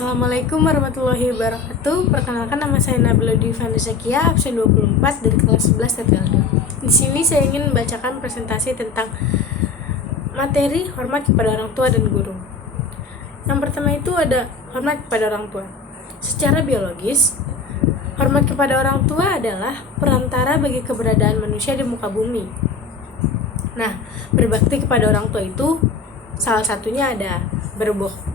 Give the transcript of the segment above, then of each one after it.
Assalamualaikum warahmatullahi wabarakatuh. Perkenalkan, nama saya Nabila Divana Zakia, absen 24 dari kelas 11 TPL2. Di sini saya ingin membacakan presentasi tentang materi hormat kepada orang tua dan guru. Yang pertama itu ada hormat kepada orang tua. Secara biologis, hormat kepada orang tua adalah perantara bagi keberadaan manusia di muka bumi. Nah, berbakti kepada orang tua itu salah satunya ada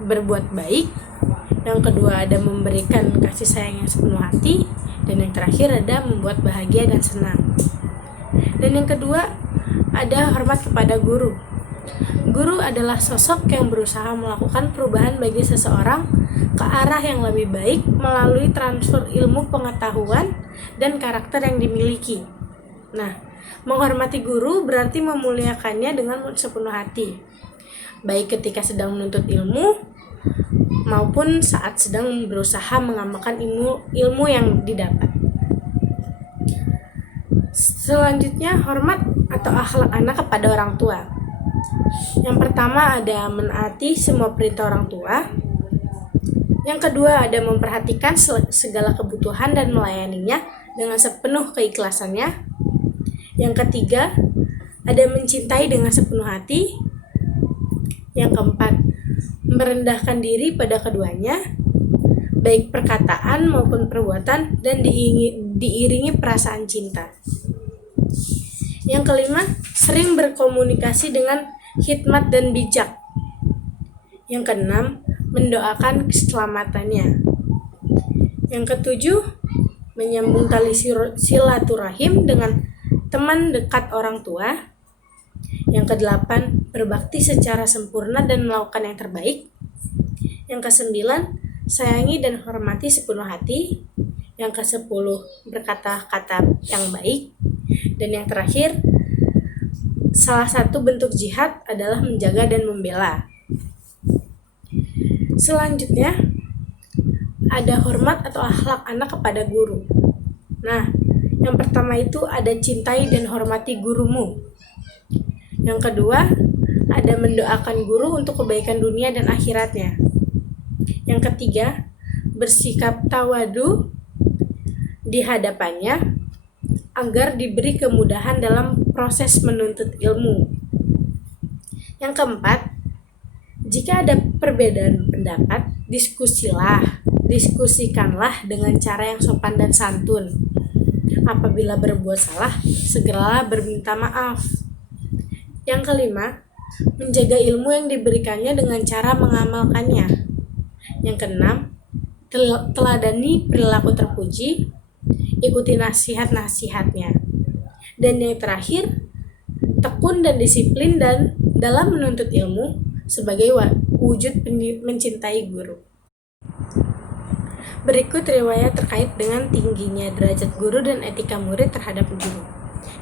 berbuat baik, yang kedua ada memberikan kasih sayang yang sepenuh hati, dan yang terakhir ada membuat bahagia dan senang. Dan yang kedua ada hormat kepada guru. Guru adalah sosok yang berusaha melakukan perubahan bagi seseorang ke arah yang lebih baik melalui transfer ilmu pengetahuan dan karakter yang dimiliki. Nah, menghormati guru berarti memuliakannya dengan sepenuh hati, baik ketika sedang menuntut ilmu maupun saat sedang berusaha mengamalkan ilmu yang didapat. Selanjutnya, hormat atau akhlak anak kepada orang tua. Yang pertama ada menaati semua perintah orang tua. Yang kedua ada memperhatikan segala kebutuhan dan melayaninya dengan sepenuh keikhlasannya. Yang ketiga ada mencintai dengan sepenuh hati. Yang keempat, merendahkan diri pada keduanya, baik perkataan maupun perbuatan, dan diiringi perasaan cinta. Yang kelima, sering berkomunikasi dengan hikmat dan bijak. Yang keenam, mendoakan keselamatannya. Yang ketujuh, menyambung tali silaturahim dengan teman dekat orang tua. Yang kedelapan, berbakti secara sempurna dan melakukan yang terbaik. Yang kesembilan, sayangi dan hormati sepenuh hati. Yang kesepuluh, berkata-kata yang baik. Dan yang terakhir, salah satu bentuk jihad adalah menjaga dan membela. Selanjutnya, ada hormat atau akhlak anak kepada guru. Nah, yang pertama itu ada cintai dan hormati gurumu. Yang kedua, ada mendoakan guru untuk kebaikan dunia dan akhiratnya. Yang ketiga, bersikap tawadu di hadapannya agar diberi kemudahan dalam proses menuntut ilmu. Yang keempat, jika ada perbedaan pendapat, diskusikanlah dengan cara yang sopan dan santun. Apabila berbuat salah, segeralah berminta maaf. Yang kelima, menjaga ilmu yang diberikannya dengan cara mengamalkannya. Yang keenam, teladani perilaku terpuji, ikuti nasihat-nasihatnya. Dan yang terakhir, tekun dan disiplin dan dalam menuntut ilmu sebagai wujud mencintai guru. Berikut riwayat terkait dengan tingginya derajat guru dan etika murid terhadap guru.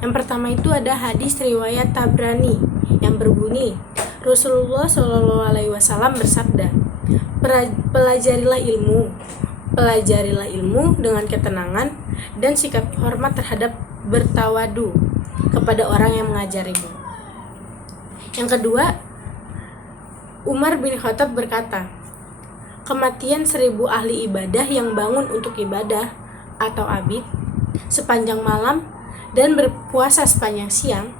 Yang pertama itu ada hadis riwayat Tabrani yang berbunyi, Rasulullah SAW bersabda, pelajarilah ilmu dengan ketenangan dan sikap hormat terhadap bertawadu kepada orang yang mengajarimu. Yang kedua, Umar bin Khattab berkata, kematian 1000 ahli ibadah yang bangun untuk ibadah atau abid sepanjang malam dan berpuasa sepanjang siang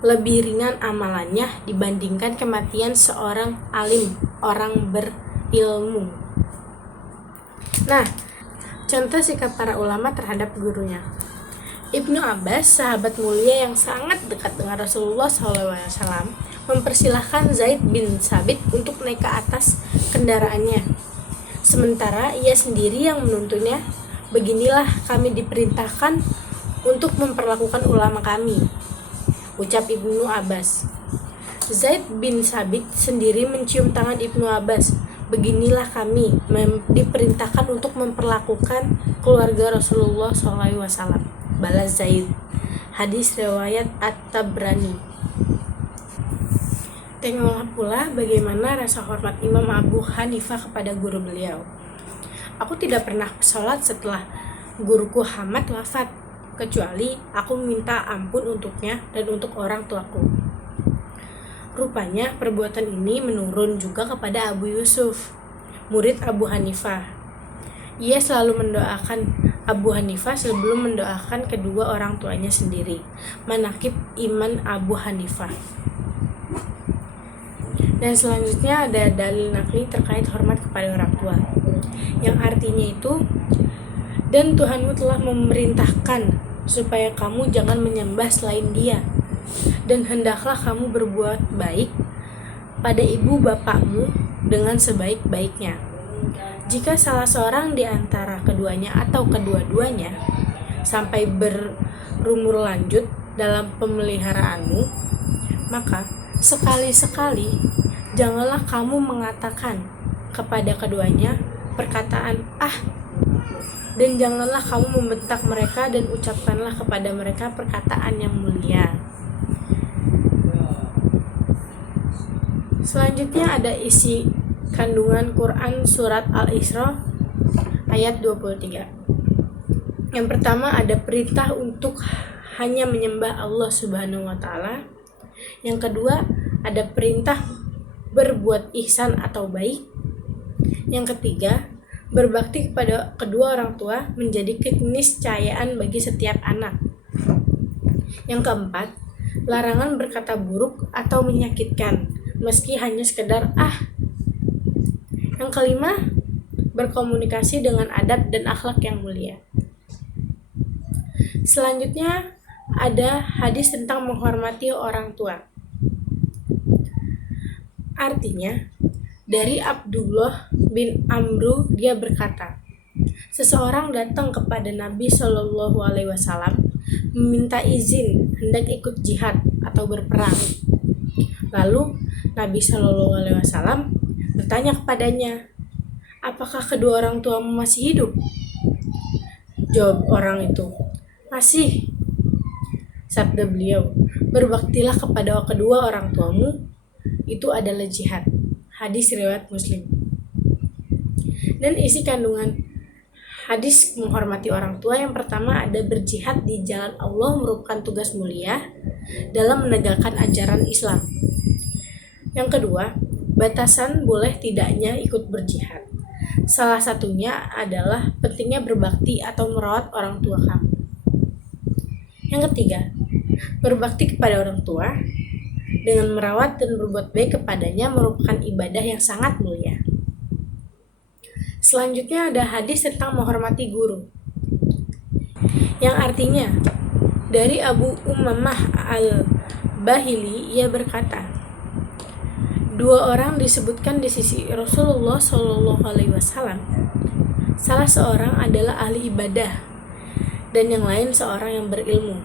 lebih ringan amalannya dibandingkan kematian seorang alim, orang berilmu. Nah, contoh sikap para ulama terhadap gurunya. Ibnu Abbas, sahabat mulia yang sangat dekat dengan Rasulullah SAW, mempersilahkan Zaid bin Sabit untuk naik ke atas kendaraannya. Sementara ia sendiri yang menuntunnya, beginilah kami diperintahkan untuk memperlakukan ulama kami, ucap Ibnu Abbas. Zaid bin Sabit sendiri mencium tangan Ibnu Abbas. Beginilah kami diperintahkan untuk memperlakukan keluarga Rasulullah SAW, balas Zaid. Hadis riwayat At-Tabrani. Tengoklah pula bagaimana rasa hormat Imam Abu Hanifah kepada guru beliau. Aku tidak pernah sholat setelah guruku Hamad wafat, kecuali aku minta ampun untuknya dan untuk orang tuaku. Rupanya perbuatan ini menurun juga kepada Abu Yusuf. murid Abu Hanifah. Ia selalu mendoakan Abu Hanifah sebelum mendoakan kedua orang tuanya sendiri. Manaqib iman Abu Hanifah. Dan selanjutnya ada dalil naqli terkait hormat kepada orang tua, yang artinya itu, dan Tuhanmu telah memerintahkan supaya kamu jangan menyembah selain Dia, dan hendaklah kamu berbuat baik pada ibu bapakmu dengan sebaik-baiknya. Jika salah seorang di antara keduanya atau kedua-duanya sampai berumur lanjut dalam pemeliharaanmu, maka sekali-sekali janganlah kamu mengatakan kepada keduanya perkataan dan janganlah kamu membentak mereka, dan ucapkanlah kepada mereka perkataan yang mulia. Selanjutnya ada isi kandungan Quran surat Al-Isra ayat 23. Yang pertama ada perintah untuk hanya menyembah Allah Subhanahu wa taala. Yang kedua ada perintah berbuat ihsan atau baik. Yang ketiga, berbakti kepada kedua orang tua menjadi keniscayaan bagi setiap anak. Yang keempat, larangan berkata buruk atau menyakitkan meski hanya sekedar Yang kelima, berkomunikasi dengan adab dan akhlak yang mulia. Selanjutnya ada hadis tentang menghormati orang tua. Artinya, dari Abdullah bin Amru, dia berkata, seseorang datang kepada Nabi Shallallahu Alaihi Wasallam meminta izin hendak ikut jihad atau berperang. Lalu Nabi Shallallahu Alaihi Wasallam bertanya kepadanya, apakah kedua orang tuamu masih hidup? Jawab orang itu, masih. Sabda beliau, berbaktilah kepada kedua orang tuamu, itu adalah jihad. Hadis riwayat Muslim. Dan isi kandungan hadis menghormati orang tua, yang pertama ada berjihad di jalan Allah merupakan tugas mulia dalam menegakkan ajaran Islam. Yang kedua, batasan boleh tidaknya ikut berjihad. Salah satunya adalah pentingnya berbakti atau merawat orang tua kamu. Yang ketiga, berbakti kepada orang tua dengan merawat dan berbuat baik kepadanya merupakan ibadah yang sangat mulia. Selanjutnya ada hadis tentang menghormati guru, yang artinya dari Abu Umamah al-Bahili, ia berkata, dua orang disebutkan di sisi Rasulullah Shallallahu Alaihi Wasallam. Salah seorang adalah ahli ibadah dan yang lain seorang yang berilmu.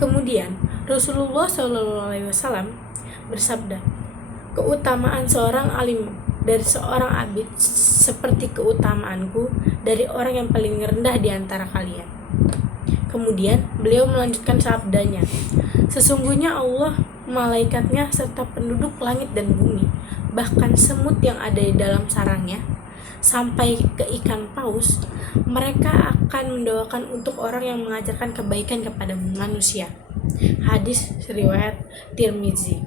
Kemudian Rasulullah Shallallahu Alaihi Wasallam bersabda, keutamaan seorang alim dari seorang abid seperti keutamaanku dari orang yang paling rendah di antara kalian. Kemudian beliau melanjutkan sabdanya, sesungguhnya Allah, malaikatnya, serta penduduk langit dan bumi, bahkan semut yang ada di dalam sarangnya, sampai ke ikan paus, mereka akan mendoakan untuk orang yang mengajarkan kebaikan kepada manusia. Hadis riwayat Tirmizi.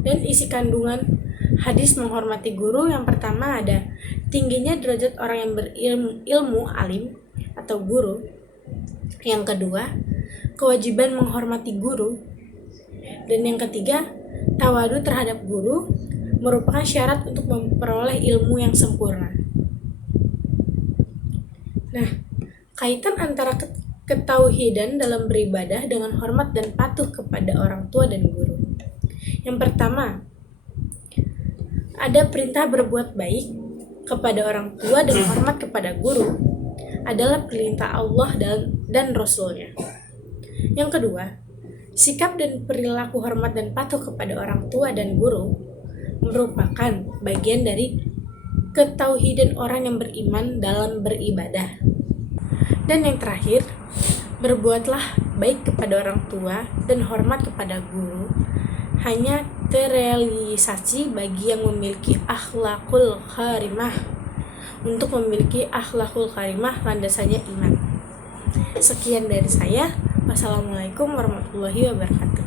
Dan isi kandungan hadis menghormati guru, yang pertama ada tingginya derajat orang yang berilmu alim atau guru. Yang kedua, kewajiban menghormati guru. Dan yang ketiga, tawadu terhadap guru merupakan syarat untuk memperoleh ilmu yang sempurna. Nah, kaitan antara ketauhidan dalam beribadah dengan hormat dan patuh kepada orang tua dan guru. Yang pertama, ada perintah berbuat baik kepada orang tua dan hormat kepada guru adalah perintah Allah dan Rasul-Nya. Yang kedua, sikap dan perilaku hormat dan patuh kepada orang tua dan guru merupakan bagian dari ketauhidan orang yang beriman dalam beribadah. Dan yang terakhir, berbuatlah baik kepada orang tua dan hormat kepada guru hanya terrealisasi bagi yang memiliki akhlakul karimah. Untuk memiliki akhlakul karimah, landasannya iman. Sekian dari saya. Wassalamualaikum warahmatullahi wabarakatuh.